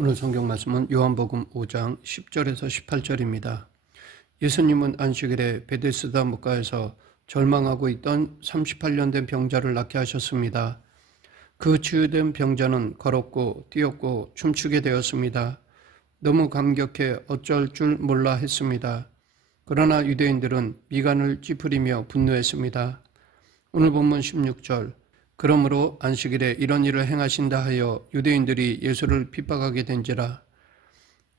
오늘 성경 말씀은 요한복음 5장 10절에서 18절입니다. 예수님은 안식일에 베데스다 물가에서 절망하고 있던 38년 된 병자를 낫게 하셨습니다. 그 치유된 병자는 걸었고 뛰었고 춤추게 되었습니다. 너무 감격해 어쩔 줄 몰라 했습니다. 그러나 유대인들은 미간을 찌푸리며 분노했습니다. 오늘 본문 16절, 그러므로 안식일에 이런 일을 행하신다 하여 유대인들이 예수를 핍박하게 된지라.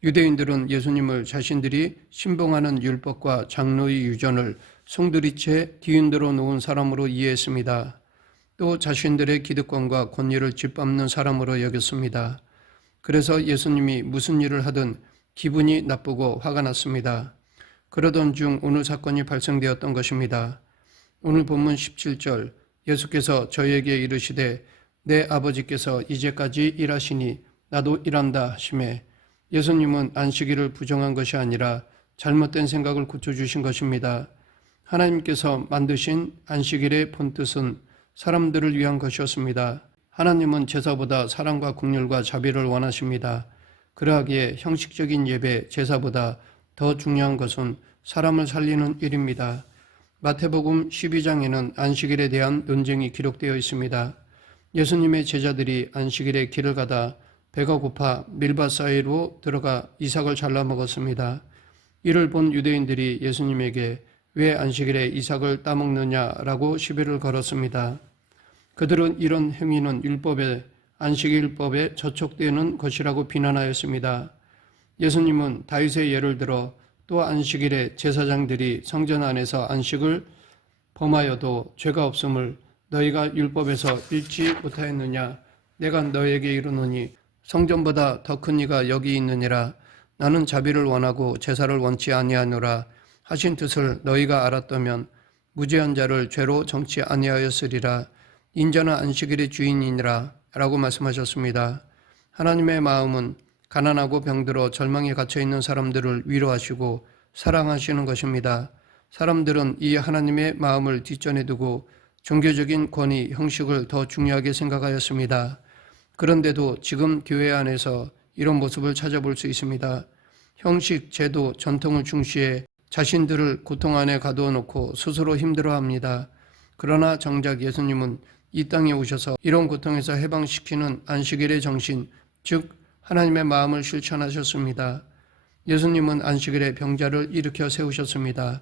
유대인들은 예수님을 자신들이 신봉하는 율법과 장로의 유전을 송두리째 뒤흔들어 놓은 사람으로 이해했습니다. 또 자신들의 기득권과 권위를 짓밟는 사람으로 여겼습니다. 그래서 예수님이 무슨 일을 하든 기분이 나쁘고 화가 났습니다. 그러던 중 오늘 사건이 발생되었던 것입니다. 오늘 본문 17절, 예수께서 저희에게 이르시되 내 아버지께서 이제까지 일하시니 나도 일한다 하시매, 예수님은 안식일을 부정한 것이 아니라 잘못된 생각을 고쳐주신 것입니다. 하나님께서 만드신 안식일의 본뜻은 사람들을 위한 것이었습니다. 하나님은 제사보다 사랑과 긍휼과 자비를 원하십니다. 그러하기에 형식적인 예배, 제사보다 더 중요한 것은 사람을 살리는 일입니다. 마태복음 12장에는 안식일에 대한 논쟁이 기록되어 있습니다. 예수님의 제자들이 안식일에 길을 가다 배가 고파 밀밭 사이로 들어가 이삭을 잘라 먹었습니다. 이를 본 유대인들이 예수님에게 왜 안식일에 이삭을 따먹느냐라고 시비를 걸었습니다. 그들은 이런 행위는 율법에, 안식일법에 저촉되는 것이라고 비난하였습니다. 예수님은 다윗의 예를 들어 또 안식일에 제사장들이 성전 안에서 안식을 범하여도 죄가 없음을 너희가 율법에서 읽지 못하였느냐? 내가 너희에게 이르노니 성전보다 더 큰 이가 여기 있느니라. 나는 자비를 원하고 제사를 원치 아니하노라 하신 뜻을 너희가 알았다면 무죄한 자를 죄로 정치 아니하였으리라. 인자는 안식일의 주인이니라 라고 말씀하셨습니다. 하나님의 마음은 가난하고 병들어 절망에 갇혀있는 사람들을 위로하시고 사랑하시는 것입니다. 사람들은 이 하나님의 마음을 뒷전에 두고 종교적인 권위, 형식을 더 중요하게 생각하였습니다. 그런데도 지금 교회 안에서 이런 모습을 찾아볼 수 있습니다. 형식, 제도, 전통을 중시해 자신들을 고통 안에 가두어 놓고 스스로 힘들어합니다. 그러나 정작 예수님은 이 땅에 오셔서 이런 고통에서 해방시키는 안식일의 정신, 즉 하나님의 마음을 실천하셨습니다. 예수님은 안식일에 병자를 일으켜 세우셨습니다.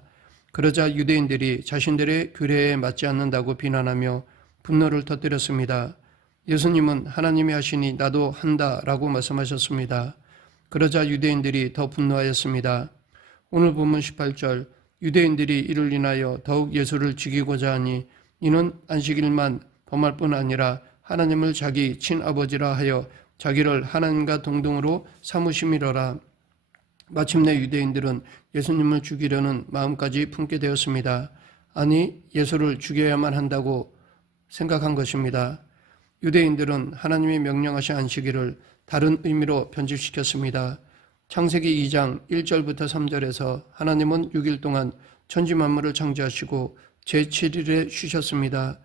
그러자 유대인들이 자신들의 규례에 맞지 않는다고 비난하며 분노를 터뜨렸습니다. 예수님은 하나님이 하시니 나도 한다라고 말씀하셨습니다. 그러자 유대인들이 더 분노하였습니다. 오늘 본문 18절, 유대인들이 이를 인하여 더욱 예수를 죽이고자 하니 이는 안식일만 범할 뿐 아니라 하나님을 자기 친아버지라 하여 자기를 하나님과 동등으로 삼으심이로라. 마침내 유대인들은 예수님을 죽이려는 마음까지 품게 되었습니다. 아니, 예수를 죽여야만 한다고 생각한 것입니다. 유대인들은 하나님이 명령하신 안식일을 다른 의미로 변질시켰습니다. 창세기 2장 1절부터 3절에서 하나님은 6일 동안 천지 만물을 창조하시고 제7일에 쉬셨습니다.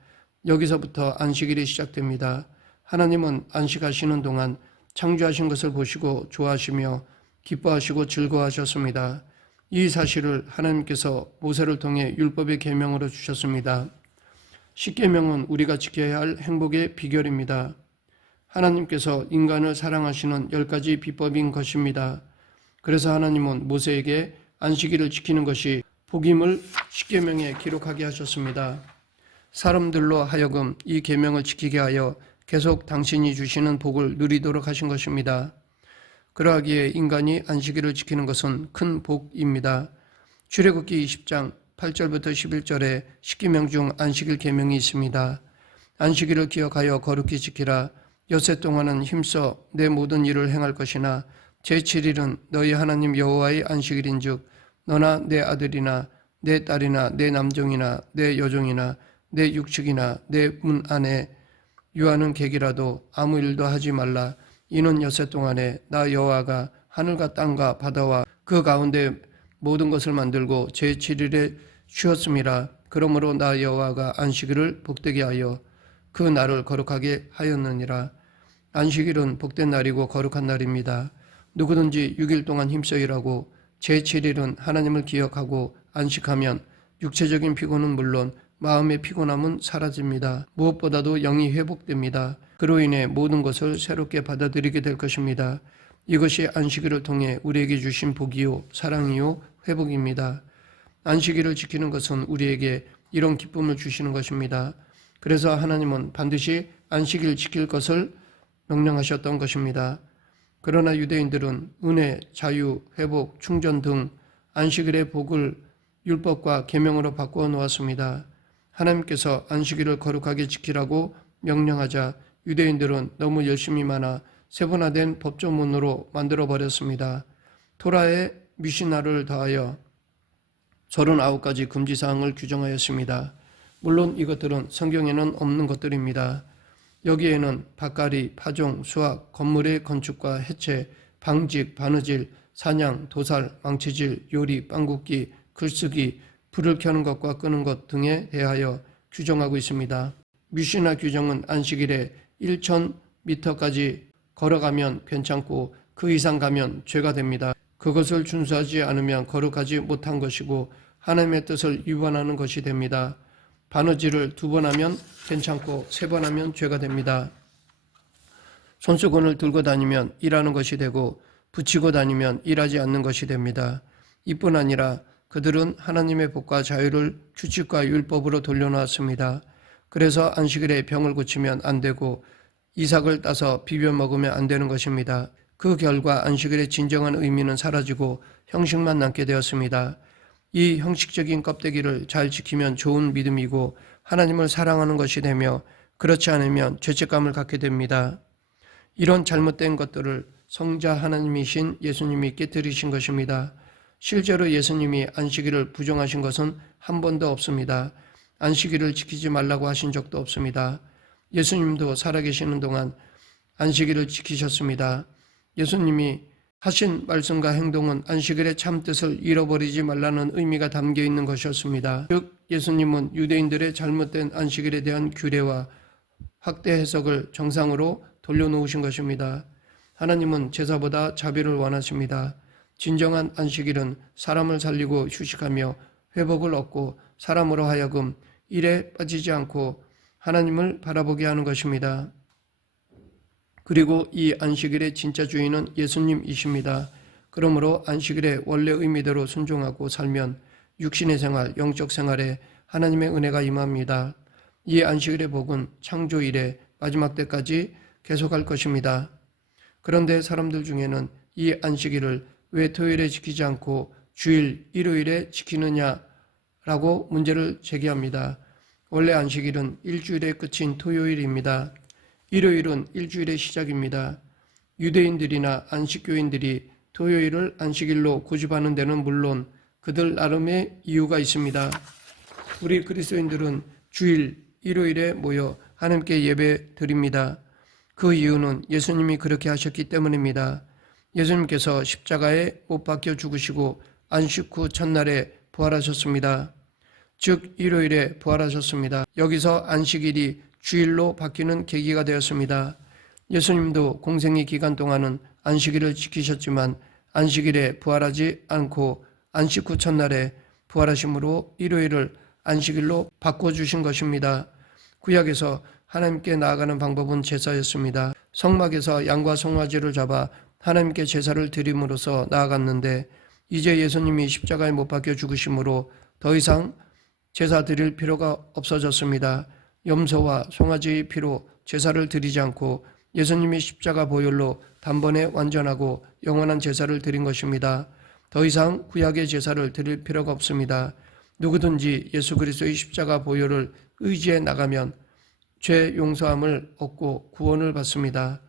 여기서부터 안식일이 시작됩니다. 하나님은 안식하시는 동안 창조하신 것을 보시고 좋아하시며 기뻐하시고 즐거워하셨습니다. 이 사실을 하나님께서 모세를 통해 율법의 계명으로 주셨습니다. 십계명은 우리가 지켜야 할 행복의 비결입니다. 하나님께서 인간을 사랑하시는 10가지 비법인 것입니다. 그래서 하나님은 모세에게 안식일을 지키는 것이 복임을 십계명에 기록하게 하셨습니다. 사람들로 하여금 이 계명을 지키게 하여 계속 당신이 주시는 복을 누리도록 하신 것입니다. 그러하기에 인간이 안식일을 지키는 것은 큰 복입니다. 출애굽기 20장 8절부터 11절에 십계명 중 안식일 계명이 있습니다. 안식일을 기억하여 거룩히 지키라. 엿새 동안은 힘써 내 모든 일을 행할 것이나 제7일은 너희 하나님 여호와의 안식일인즉 너나 내 아들이나 내 딸이나 내 남종이나 내 여종이나 내 육축이나 내 문 안에 유하는 객이라도 아무 일도 하지 말라. 이는 엿새 동안에 나 여호와가 하늘과 땅과 바다와 그 가운데 모든 것을 만들고 제7일에 쉬었음이라. 그러므로 나 여호와가 안식일을 복되게 하여 그 날을 거룩하게 하였느니라. 안식일은 복된 날이고 거룩한 날입니다. 누구든지 6일 동안 힘써 일하고 제7일은 하나님을 기억하고 안식하면 육체적인 피곤은 물론 마음의 피곤함은 사라집니다. 무엇보다도 영이 회복됩니다. 그로 인해 모든 것을 새롭게 받아들이게 될 것입니다. 이것이 안식일을 통해 우리에게 주신 복이요, 사랑이요, 회복입니다. 안식일을 지키는 것은 우리에게 이런 기쁨을 주시는 것입니다. 그래서 하나님은 반드시 안식일 지킬 것을 명령하셨던 것입니다. 그러나 유대인들은 은혜, 자유, 회복, 충전 등 안식일의 복을 율법과 계명으로 바꾸어 놓았습니다. 하나님께서 안식일을 거룩하게 지키라고 명령하자 유대인들은 너무 열심히 많아 세분화된 법조문으로 만들어버렸습니다. 토라에 미시나를 더하여 39가지 금지사항을 규정하였습니다. 물론 이것들은 성경에는 없는 것들입니다. 여기에는 밭갈이, 파종, 수확, 건물의 건축과 해체, 방직, 바느질, 사냥, 도살, 망치질, 요리, 빵 굽기, 글쓰기, 불을 켜는 것과 끄는 것 등에 대하여 규정하고 있습니다. 미시나 규정은 안식일에 1000m까지 걸어가면 괜찮고 그 이상 가면 죄가 됩니다. 그것을 준수하지 않으면 거룩하지 못한 것이고 하나님의 뜻을 위반하는 것이 됩니다. 바느질을 2번 하면 괜찮고 3번 하면 죄가 됩니다. 손수건을 들고 다니면 일하는 것이 되고 붙이고 다니면 일하지 않는 것이 됩니다. 이뿐 아니라 그들은 하나님의 복과 자유를 규칙과 율법으로 돌려놓았습니다. 그래서 안식일에 병을 고치면 안 되고 이삭을 따서 비벼 먹으면 안 되는 것입니다. 그 결과 안식일의 진정한 의미는 사라지고 형식만 남게 되었습니다. 이 형식적인 껍데기를 잘 지키면 좋은 믿음이고 하나님을 사랑하는 것이 되며 그렇지 않으면 죄책감을 갖게 됩니다. 이런 잘못된 것들을 성자 하나님이신 예수님이 깨뜨리신 것입니다. 실제로 예수님이 안식일을 부정하신 것은 한 번도 없습니다. 안식일을 지키지 말라고 하신 적도 없습니다. 예수님도 살아계시는 동안 안식일을 지키셨습니다. 예수님이 하신 말씀과 행동은 안식일의 참뜻을 잃어버리지 말라는 의미가 담겨 있는 것이었습니다. 즉 예수님은 유대인들의 잘못된 안식일에 대한 규례와 확대 해석을 정상으로 돌려놓으신 것입니다. 하나님은 제사보다 자비를 원하십니다. 진정한 안식일은 사람을 살리고 휴식하며 회복을 얻고 사람으로 하여금 일에 빠지지 않고 하나님을 바라보게 하는 것입니다. 그리고 이 안식일의 진짜 주인은 예수님이십니다. 그러므로 안식일의 원래 의미대로 순종하고 살면 육신의 생활, 영적 생활에 하나님의 은혜가 임합니다. 이 안식일의 복은 창조 이래 마지막 때까지 계속할 것입니다. 그런데 사람들 중에는 이 안식일을 왜 토요일에 지키지 않고 주일, 일요일에 지키느냐라고 문제를 제기합니다. 원래 안식일은 일주일의 끝인 토요일입니다. 일요일은 일주일의 시작입니다. 유대인들이나 안식교인들이 토요일을 안식일로 고집하는 데는 물론 그들 나름의 이유가 있습니다. 우리 그리스도인들은 주일, 일요일에 모여 하나님께 예배 드립니다. 그 이유는 예수님이 그렇게 하셨기 때문입니다. 예수님께서 십자가에 못 박혀 죽으시고 안식 후 첫날에 부활하셨습니다. 즉 일요일에 부활하셨습니다. 여기서 안식일이 주일로 바뀌는 계기가 되었습니다. 예수님도 공생의 기간 동안은 안식일을 지키셨지만 안식일에 부활하지 않고 안식 후 첫날에 부활하심으로 일요일을 안식일로 바꿔주신 것입니다. 구약에서 하나님께 나아가는 방법은 제사였습니다. 성막에서 양과 송아지를 잡아 하나님께 제사를 드림으로써 나아갔는데 이제 예수님이 십자가에 못 박혀 죽으심으로 더 이상 제사 드릴 필요가 없어졌습니다. 염소와 송아지의 피로 제사를 드리지 않고 예수님이 십자가 보혈로 단번에 완전하고 영원한 제사를 드린 것입니다. 더 이상 구약의 제사를 드릴 필요가 없습니다. 누구든지 예수 그리스도의 십자가 보혈을 의지해 나가면 죄 용서함을 얻고 구원을 받습니다.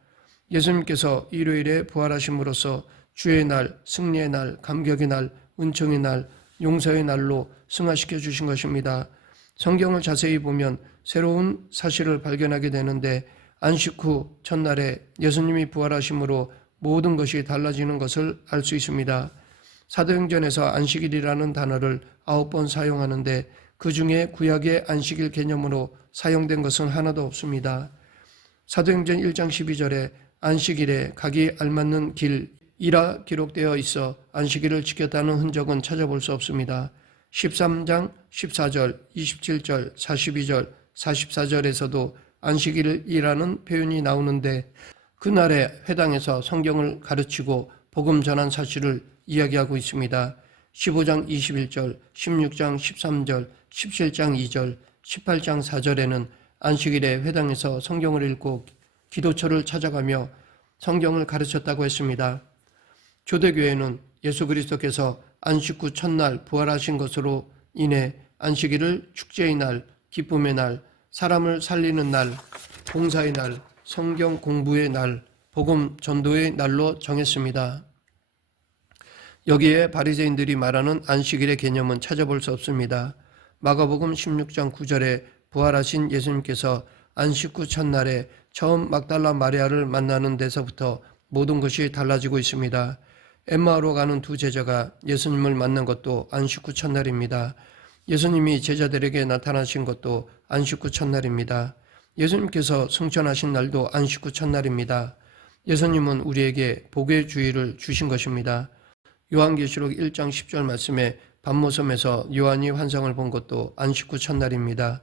예수님께서 일요일에 부활하심으로써 주의 날, 승리의 날, 감격의 날, 은총의 날, 용서의 날로 승화시켜 주신 것입니다. 성경을 자세히 보면 새로운 사실을 발견하게 되는데 안식 후 첫날에 예수님이 부활하심으로 모든 것이 달라지는 것을 알 수 있습니다. 사도행전에서 안식일이라는 단어를 9번 사용하는데 그 중에 구약의 안식일 개념으로 사용된 것은 하나도 없습니다. 사도행전 1장 12절에 안식일에 가기 알맞는 길이라 기록되어 있어 안식일을 지켰다는 흔적은 찾아볼 수 없습니다. 13장 14절, 27절, 42절, 44절에서도 안식일이라는 표현이 나오는데 그날의 회당에서 성경을 가르치고 복음 전한 사실을 이야기하고 있습니다. 15장 21절, 16장 13절, 17장 2절, 18장 4절에는 안식일에 회당에서 성경을 읽고 기도처를 찾아가며 성경을 가르쳤다고 했습니다. 초대교회는 예수 그리스도께서 안식 후 첫날 부활하신 것으로 인해 안식일을 축제의 날, 기쁨의 날, 사람을 살리는 날, 봉사의 날, 성경 공부의 날, 복음 전도의 날로 정했습니다. 여기에 바리새인들이 말하는 안식일의 개념은 찾아볼 수 없습니다. 마가복음 16장 9절에 부활하신 예수님께서 안식 후 첫날에 처음 막달라 마리아를 만나는 데서부터 모든 것이 달라지고 있습니다. 엠마오로 가는 두 제자가 예수님을 만난 것도 안식 후 첫날입니다. 예수님이 제자들에게 나타나신 것도 안식 후 첫날입니다. 예수님께서 승천하신 날도 안식 후 첫날입니다. 예수님은 우리에게 복의 주일을 주신 것입니다. 요한계시록 1장 10절 말씀에 밤모섬에서 요한이 환상을 본 것도 안식 후 첫날입니다.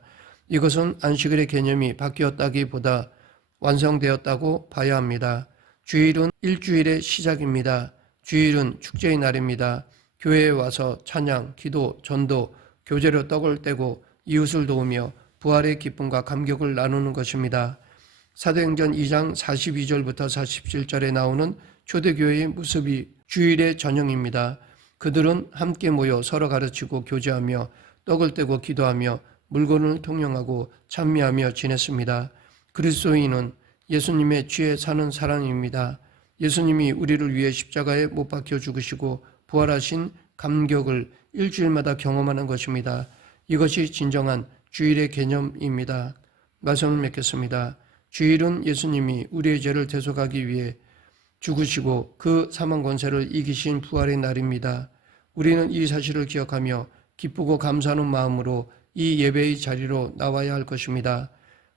이것은 안식일의 개념이 바뀌었다기보다 완성되었다고 봐야 합니다. 주일은 일주일의 시작입니다. 주일은 축제의 날입니다. 교회에 와서 찬양, 기도, 전도, 교제로 떡을 떼고 이웃을 도우며 부활의 기쁨과 감격을 나누는 것입니다. 사도행전 2장 42절부터 47절에 나오는 초대교회의 모습이 주일의 전형입니다. 그들은 함께 모여 서로 가르치고 교제하며 떡을 떼고 기도하며 물건을 통용하고 찬미하며 지냈습니다. 그리스도인은 예수님의 뒤에 사는 사람입니다. 예수님이 우리를 위해 십자가에 못 박혀 죽으시고 부활하신 감격을 일주일마다 경험하는 것입니다. 이것이 진정한 주일의 개념입니다. 말씀을 맺겠습니다. 주일은 예수님이 우리의 죄를 대속하기 위해 죽으시고 그 사망 권세를 이기신 부활의 날입니다. 우리는 이 사실을 기억하며 기쁘고 감사하는 마음으로 이 예배의 자리로 나와야 할 것입니다.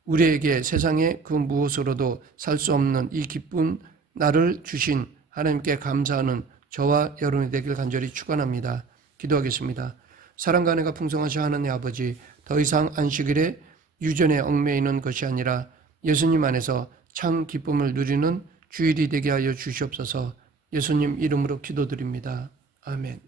우리에게 세상의 그 무엇으로도 살 수 없는 이 기쁜 날을 주신 하나님께 감사하는 저와 여러분이 되길 간절히 축원합니다. 기도하겠습니다. 사랑과 은혜가 풍성하신 하나님 아버지, 더 이상 안식일에 유전에 얽매이는 것이 아니라 예수님 안에서 참 기쁨을 누리는 주일이 되게 하여 주시옵소서. 예수님 이름으로 기도드립니다. 아멘.